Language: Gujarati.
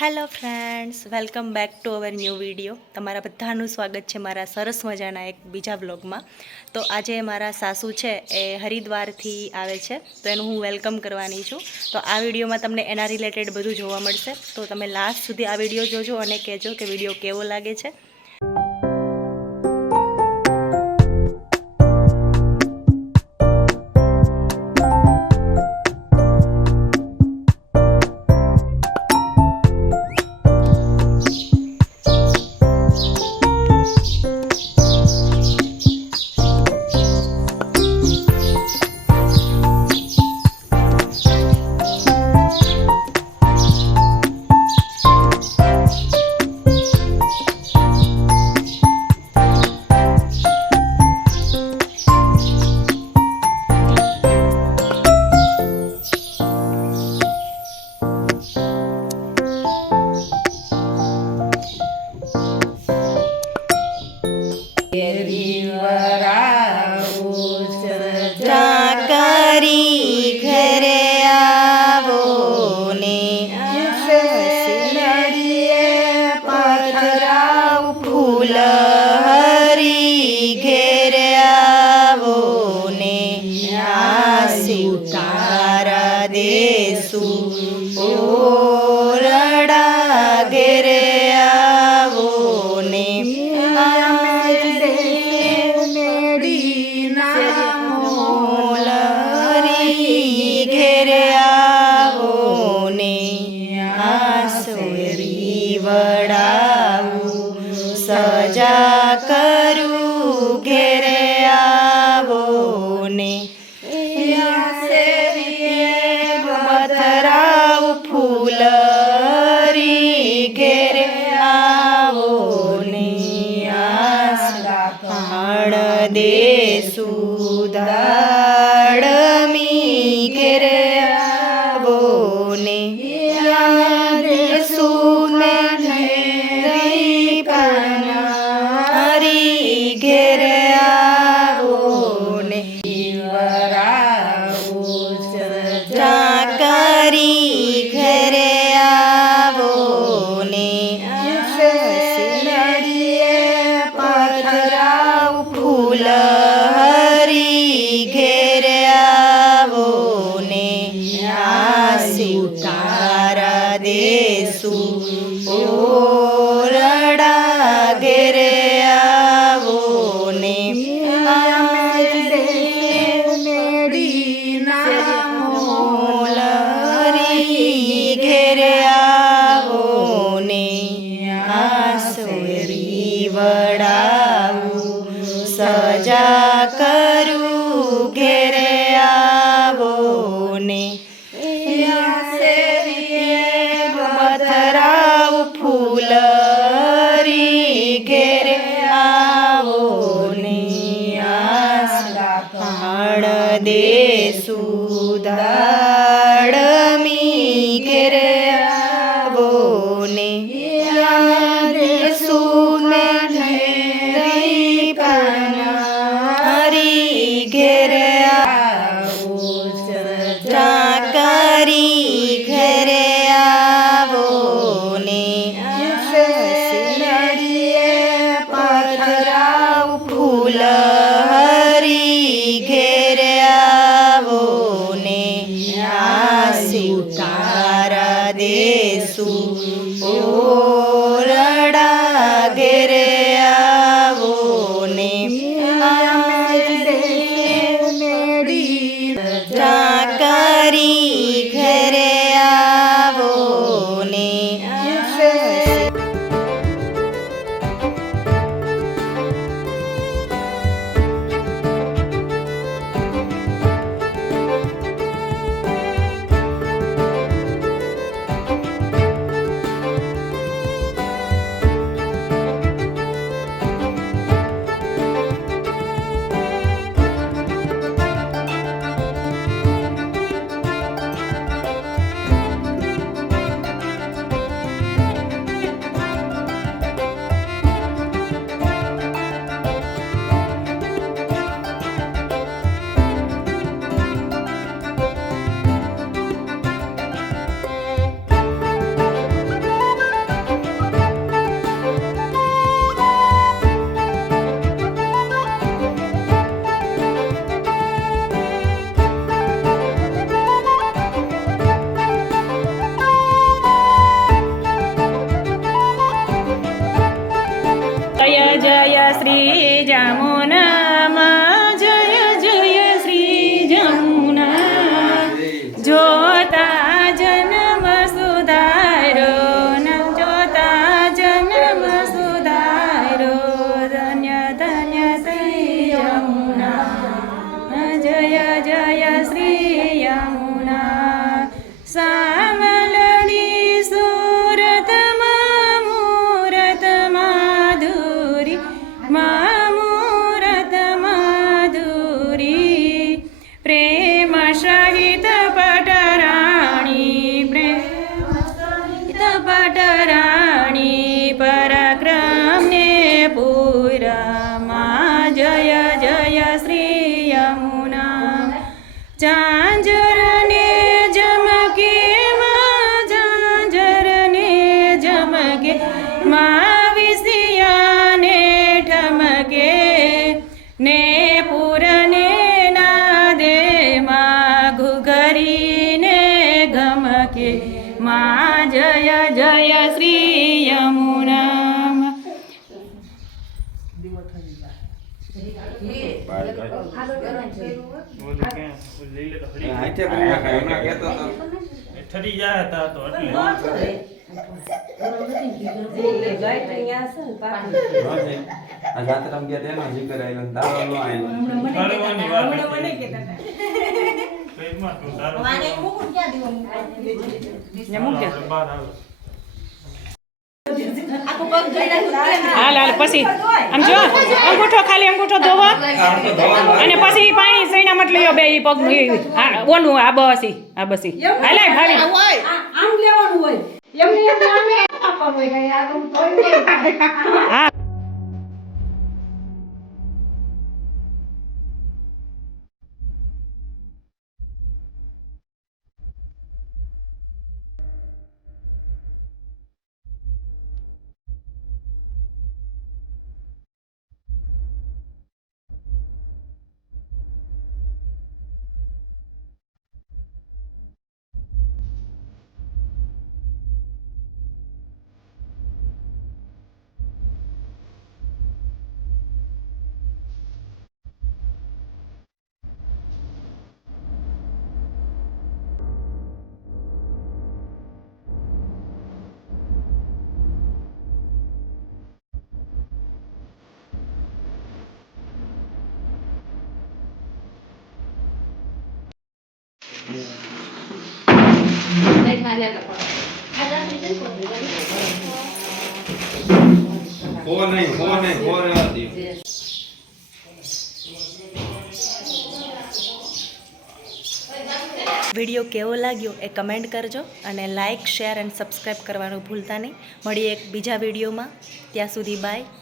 Hello friends welcome back to our new video તમારા બધાનું સ્વાગત છે મારા સરસ મજાના એક બીજા બ્લોગમાં તો આજે મારા સાસુ છે એ હરિદ્વારથી આવે છે, તો એનું હું વેલકમ કરવાની છું. તો આ વિડીયોમાં તમને એના રિલેટેડ બધું જોવા મળશે. તો તમે લાસ્ટ સુધી આ વીડિયો જોજો અને કહેજો કે વીડિયો કેવો લાગે છે. ajuda. Oh. ઝાંઝરને જમકે માં ઝાંઝરને જમકે માં વિસિયાને ઠમકે. ને પૂરને નાદે માં ઘુઘરીને ગમકે. માં જય જય શ્રી હતી. પેટમાં તું તારો ને મૂક દે. બહાર આવે. હાલ હાલ પછી. આમ જો અંગૂઠો ખાલી અંગૂઠો ધોવો. અને પછી પાણી સૈના મત લઈયો બે ઈ પગ ઈ, ઓલું આ બસી આ બસી હાલે ભાવી હા દો વીડિયો કેવો લાગ્યો એ કમેન્ટ કરજો અને લાઇક શેર એન્ડ સબસ્ક્રાઈબ કરવાનું ભૂલતા નહીં. મળીએ એક બીજા વિડીયોમાં. ત્યાં સુધી બાય.